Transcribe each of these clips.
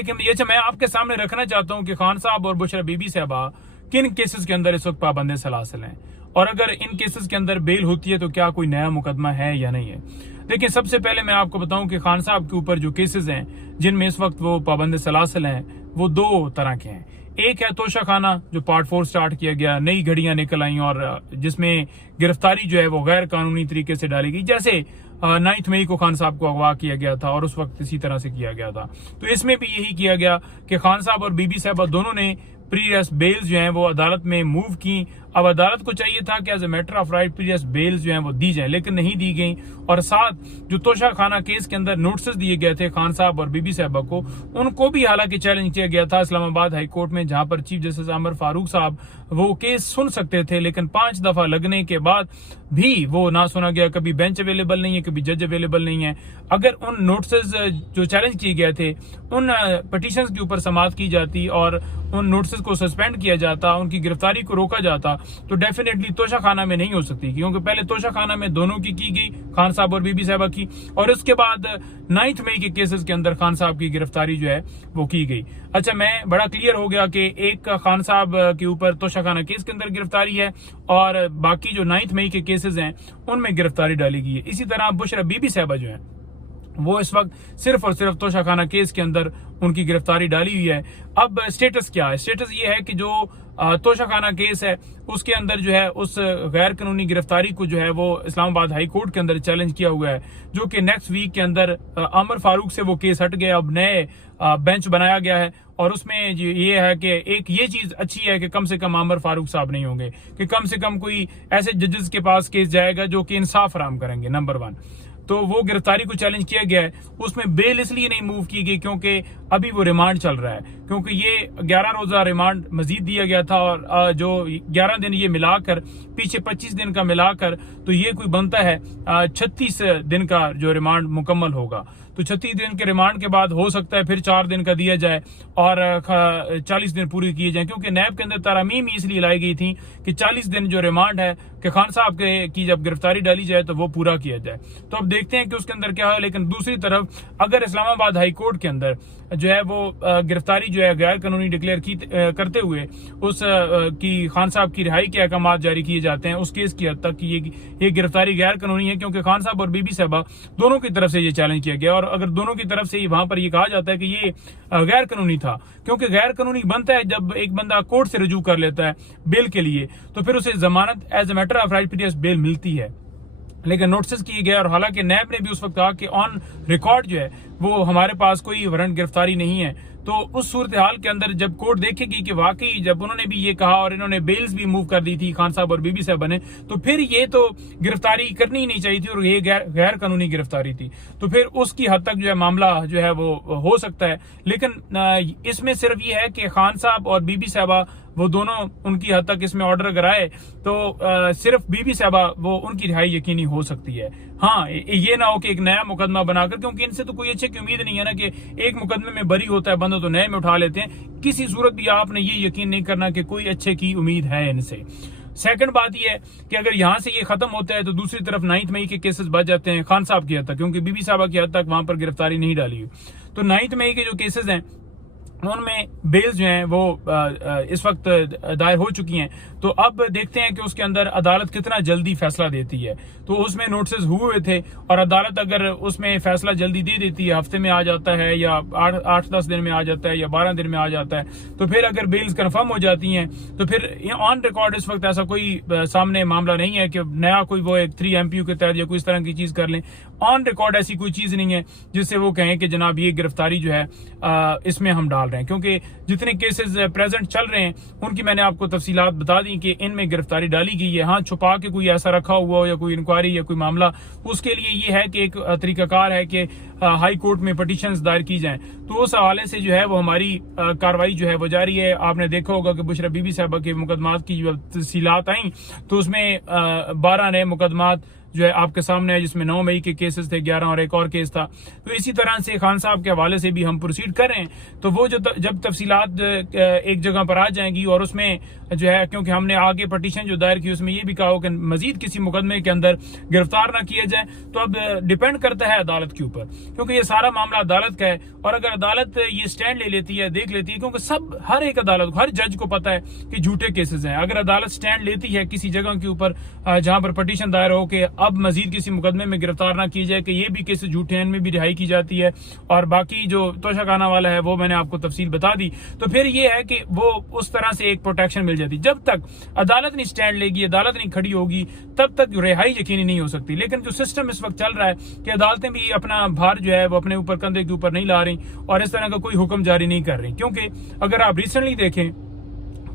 लेकिन ये मैं आपके सामने रखना चाहता हूं कि खान साहब और बुशरा बीबी साहबा किन केसेस के अंदर इस वक्त पाबंद सलासिल हैं, और अगर इन केसेस के अंदर बेल होती है तो क्या कोई नया मुकदमा है या नहीं है। देखिए, सबसे पहले मैं आपको बताऊं कि खान साहब के ऊपर जो केसेस हैं जिनमें इस वक्त वो पाबंद सलासिल हैं वो दो तरह के हैं। एक है तोशा खाना, जो पार्ट 4 स्टार्ट किया गया, नई घड़ियां निकल आई और जिसमें गिरफ्तारी जो है वो गैर कानूनी तरीके से डाली गई। जैसे 9 मई को खान साहब को अगवा किया गया था और उस वक्त इसी तरह से किया गया था। तो इसमें भी यही किया गया कि खान साहब और बीबी साहबा दोनों ने प्रीवियस बेल्स जो हैं वो अदालत में मूव की। अब अदालत को चाहिए था कि as a matter of right previous bails जो हैं वो दी जाए, लेकिन नहीं दी गई। और साथ जो तोशा खाना केस के अंदर नोटिस दिए गए थे खान साहब और बीबी साहबा को, उनको भी हालांकि चैलेंज किया गया था इस्लामाबाद हाई कोर्ट में, जहां पर चीफ जस्टिस आमिर फारूक साहब वो केस सुन सकते थे, लेकिन 5 दफा लगने के बाद भी वो ना सुना गया। कभी बेंच अवेलेबल नहीं है, कभी जज अवेलेबल नहीं है। अगर उन नोटिस जो चैलेंज किए गए थे उन पिटीशंस के ऊपर समाअत की जाती और उन नोटिस को सस्पेंड किया जाता, उनकी गिरफ्तारी को रोका जाता, तो डेफिनेटली तोशा खाना में नहीं हो सकती, क्योंकि पहले तोशा खाना में दोनों की गई, खान साहब और बीबी साहबा की, और उसके बाद 9 मई के केसेस के अंदर खान साहब की गिरफ्तारी जो है वो की गई। अच्छा, मैं बड़ा क्लियर हो गया कि एक खान साहब के ऊपर तोशा खाना केस के अंदर गिरफ्तारी है और बाकी जो 9 मई के केसेस हैं उनमें गिरफ्तारी डाली गई है। इसी तरह बुशरा बीबी साहबा जो है वो इस वक्त सिर्फ और सिर्फ तोशा खाना केस के अंदर उनकी गिरफ्तारी डाली हुई है। अब स्टेटस क्या है? स्टेटस ये है कि जो तोशा खाना केस है उसके अंदर जो है उस गैर कानूनी गिरफ्तारी को जो है वो इस्लामाबाद हाई कोर्ट के अंदर चैलेंज किया हुआ है, जो कि नेक्स्ट वीक के अंदर आमिर फारूक से वो केस हट गया। अब नए बेंच बनाया गया है और उसमें ये है कि एक ये चीज अच्छी है कि कम से कम आमिर फारूक साहब नहीं होंगे, कि कम से कम कोई ऐसे जजेस के पास केस जाएगा जो कि इंसाफ फराहम करेंगे, नंबर 1। तो वो गिरफ्तारी को चैलेंज किया गया है। उसमें बेल इसलिए नहीं मूव की गई क्योंकि अभी वो रिमांड चल रहा है, क्योंकि ये 11 रोजा रिमांड मजीद दिया गया था और जो 11 दिन ये मिलाकर पीछे 25 दिन का मिलाकर तो ये कोई बनता है 36 दिन का जो रिमांड मुकम्मल होगा। तो 36 दिन के रिमांड के बाद हो सकता है फिर 4 दिन का दिया जाए और 40 दिन पूरी किए जाए, क्योंकि नैब के अंदर तरमीम इसलिए लाई गई थी कि 40 दिन जो रिमांड है कि खान साहब की जब गिरफ्तारी डाली जाए तो वो पूरा किया जाए। तो अब देखते हैं कि उसके अंदर क्या है। लेकिन दूसरी तरफ अगर इस्लामाबाद हाई कोर्ट के अंदर जो है वो गिरफ्तारी जो है गैर कानूनी डिक्लेयर करते हुए उस की खान साहब की रिहाई के अहकाम जारी किए जाते हैं, उस केस की हद तक ये गिरफ्तारी गैर कानूनी है, क्योंकि खान साहब और बीबी साहबा दोनों की तरफ से ये चैलेंज किया गया। और अगर दोनों की तरफ से वहां पर ये कहा जाता है कि ये गैर कानूनी था, क्योंकि गैर कानूनी बनता है जब एक बंदा कोर्ट से रजू कर लेता है बेल के लिए, तो फिर उसे जमानत as a matter of right period bail मिलती है। लेकिन नोटिस किए गए और हालांकि नैब ने भी उस वक्त कहा कि ऑन रिकॉर्ड जो है वो हमारे पास कोई वारंट गिरफ्तारी नहीं है। तो उस सूरत हाल के अंदर जब कोर्ट देखेगी कि वाकई जब उन्होंने भी ये कहा और इन्होंने बेल्स भी मूव कर दी थी खान साहब और बीबी साहब ने, तो फिर ये तो गिरफ्तारी करनी ही नहीं चाहिए थी और ये गैर कानूनी गिरफ्तारी थी। तो फिर उसकी हद तक जो है मामला जो है वो हो सकता है। लेकिन इसमें सिर्फ ये है कि खान साहब और बीबी साहबा वो दोनों उनकी हद तक इसमें ऑर्डर अगर आए तो सिर्फ बीबी साहबा वो उनकी रिहाई यकीनी हो सकती है। हाँ, ये ना हो कि एक नया मुकदमा बनाकर, क्योंकि इनसे तो कोई अच्छे की उम्मीद नहीं है ना कि एक मुकदमे में बरी होता है बंदा तो नए में उठा लेते हैं। किसी सूरत भी आपने ये यकीन नहीं करना कि कोई अच्छे की उम्मीद है इनसे। सेकंड बात यह है कि अगर यहां से ये खत्म होता है तो दूसरी तरफ 9 मई के केसेस बच जाते हैं खान साहब की हद तक, क्योंकि बीबी साहबा की हद तक वहां पर गिरफ्तारी नहीं डाली हुई। तो 9 मई के जो केसेस हैं उनमें बेल्स जो हैं वो इस वक्त दायर हो चुकी हैं। तो अब देखते हैं कि उसके अंदर अदालत कितना जल्दी फैसला देती है। तो उसमें नोटिस हुए थे और अदालत अगर उसमें फैसला जल्दी दे देती है, हफ्ते में आ जाता है या 8-10 दिन में आ जाता है या 12 दिन में आ जाता है, तो फिर अगर बेल्स कंफर्म हो जाती हैं तो फिर ऑन रिकॉर्ड इस वक्त ऐसा कोई सामने मामला नहीं है कि नया कोई वो 3 MPU के तहत या कोई इस तरह की चीज कर लें। ऑन रिकॉर्ड ऐसी कोई चीज नहीं है जिससे वो कहें कि जनाब ये गिरफ्तारी जो है इसमें हम डाल रहे हैं, क्योंकि जितने केसेस प्रेजेंट चल रहे हैं उनकी मैंने आपको तफसीलात बता दी कि इनमें गिरफ्तारी डाली गई है। हाँ, छुपा के कोई ऐसा रखा हुआ हो या कोई इंक्वायरी या कोई मामला, उसके लिए ये है कि एक तरीकाकार है कि हाई कोर्ट में पिटीशंस दायर की जाएं। तो उस हवाले से जो है वो हमारी कार्रवाई जो है वो जारी है। आपने देखा होगा कि बुशरा बीबी साहबा के मुकदमात की जो तफसीलात आई तो उसमें 12 नए मुकदमात जो है आपके सामने है, जिसमें 9 मई के केसेस थे, 11 और एक और केस था। तो इसी तरह से खान साहब के हवाले से भी हम प्रोसीड कर रहे हैं। तो वो जो जब तफसीलात एक जगह पर आ जाएंगी और उसमें जो है, क्योंकि हमने आगे पटिशन जो दायर की उसमें ये भी कहा हो कि मजीद किसी मुकदमे के अंदर गिरफ्तार ना किया जाए, तो अब डिपेंड करता है अदालत के ऊपर, क्योंकि ये सारा मामला अदालत का है। और अगर अदालत ये स्टैंड ले लेती है, देख लेती है, क्योंकि हर एक अदालत, हर जज को पता है कि झूठे केसेस हैं। अगर अदालत स्टैंड लेती है किसी जगह के ऊपर जहां पर पटिशन दायर हो कि अब मजीद किसी मुकदमे में गिरफ्तार ना की जाए, कि ये भी केसेस झूठे हैं, इनमें भी रिहाई की जाती है, और बाकी जो तोशाखाना वाला है वो मैंने आपको तफसील बता दी, तो फिर ये है कि वो उस तरह से एक प्रोटेक्शन मिल जाती। जब तक अदालत नहीं स्टैंड लेगी, अदालत नहीं खड़ी होगी, तब तक रिहाई यकीनी नहीं हो सकती। लेकिन जो सिस्टम इस वक्त चल रहा है कि अदालतें भी अपना भार जो है वो अपने ऊपर, कंधे के ऊपर नहीं ला रही और इस तरह का कोई हुक्म जारी नहीं कर रही। क्योंकि अगर आप रिसेंटली देखें,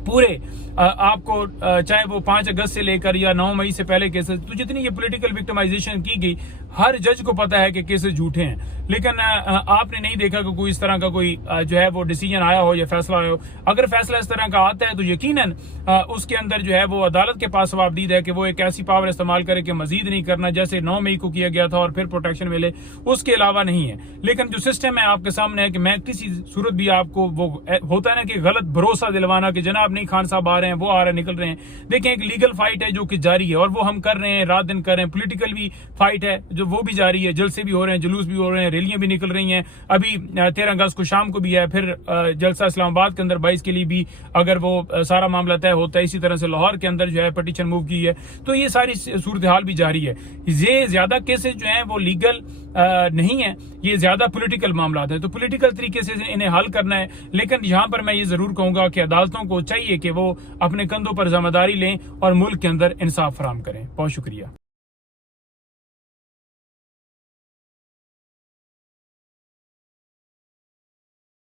पूरे आपको चाहे वो 5 अगस्त से लेकर या 9 मई से पहले केसेस, तो जितनी ये पॉलिटिकल विक्टिमाइजेशन की गई, हर जज को पता है कि केसेस झूठे हैं। लेकिन आपने नहीं देखा कि कोई इस तरह का कोई जो है वो डिसीजन आया हो या फैसला आया हो। अगर फैसला इस तरह का आता है तो यकीनन उसके अंदर जो है वो अदालत के पास जवाबदीद है कि वो एक ऐसी पावर इस्तेमाल करे कि मजीद नहीं करना, जैसे 9 मई को किया गया था और फिर प्रोटेक्शन मिले, उसके अलावा नहीं है। लेकिन जो सिस्टम है आपके सामने है कि मैं किसी सूरत भी आपको, वो होता है ना कि गलत भरोसा दिलवाना कि जनाब नहीं, खान साहब आ रहे हैं, वो आ रहे हैं, निकल रहे हैं। देखिए, एक लीगल फाइट है जो कि जारी है और वो हम कर रहे हैं, रात दिन कर रहे हैं। पॉलिटिकल भी फाइट है जो वो भी जारी है, जलसे भी हो रहे हैं, जुलूस भी हो रहे हैं, रैलियां भी निकल रही हैं। अभी 13 अगस्त को शाम को भी है, फिर जलसा इस्लामाबाद के अंदर 22 के लिए भी अगर वो सारा मामला तय होता है। इसी तरह से लाहौर के अंदर जो है पटिशन मूव की है। तो ये सारी सूरत हाल भी जारी है। ये ज्यादा केसेस जो हैं वो लीगल नहीं है, ये ज्यादा पॉलिटिकल मामला है। तो पॉलिटिकल तरीके से इन्हें हल करना है। लेकिन यहाँ पर मैं ये जरूर कहूंगा कि अदालतों को चाहिए कि वो अपने कंधों पर जिम्मेदारी लें और मुल्क के अंदर इंसाफ फराहम करें। बहुत शुक्रिया।